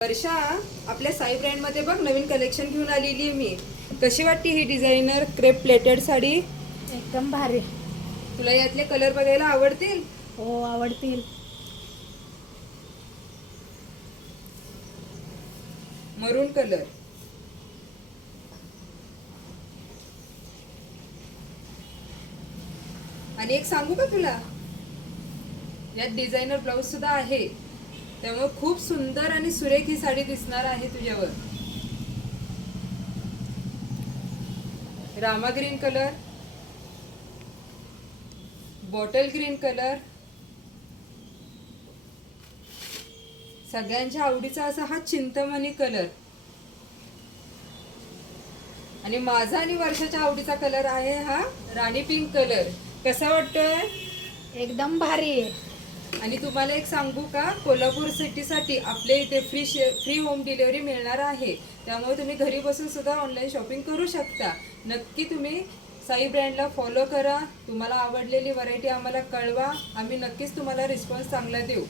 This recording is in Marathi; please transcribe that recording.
वर्षा, आपल्या साई ब्रँड मध्ये बघ नवीन कलेक्शन घेऊन आलेली आहे मी. कशी वाटते ही डिझायनर क्रेप प्लेटेड साडी? एकदम भारी. तुला यातले कलर बघायला आवडतील? हो, आवडतील. मरून कलर, आणि एक सांगू का तुला, यात डिझायनर ब्लाउज सुद्धा आहे. त्यामुळे खूप सुंदर आणि सुरेख ही साडी दिसणार आहे तुझ्यावर. Rama green colour, bottle green colour, सगळ्यांच्या आवडीचा असा हा चिंतामणी कलर, आणि माझा आणि वर्षाच्या आवडीचा कलर आहे हा राणी पिंक कलर. कसा वाटतोय? एकदम भारी आहे. आणि तुम्हाला एक सांगू का, कोल्हापूर सिटीसाठी आपल्या इथे फ्री होम डिलिव्हरी मिळणार आहे. त्यामुळे तुम्ही घरी बसून सुद्धा ऑनलाईन शॉपिंग करू शकता. नक्की तुम्ही साई ब्रँडला फॉलो करा. तुम्हाला आवडलेली व्हरायटी आम्हाला कळवा. आम्ही नक्कीच तुम्हाला रिस्पॉन्स चांगला देऊ.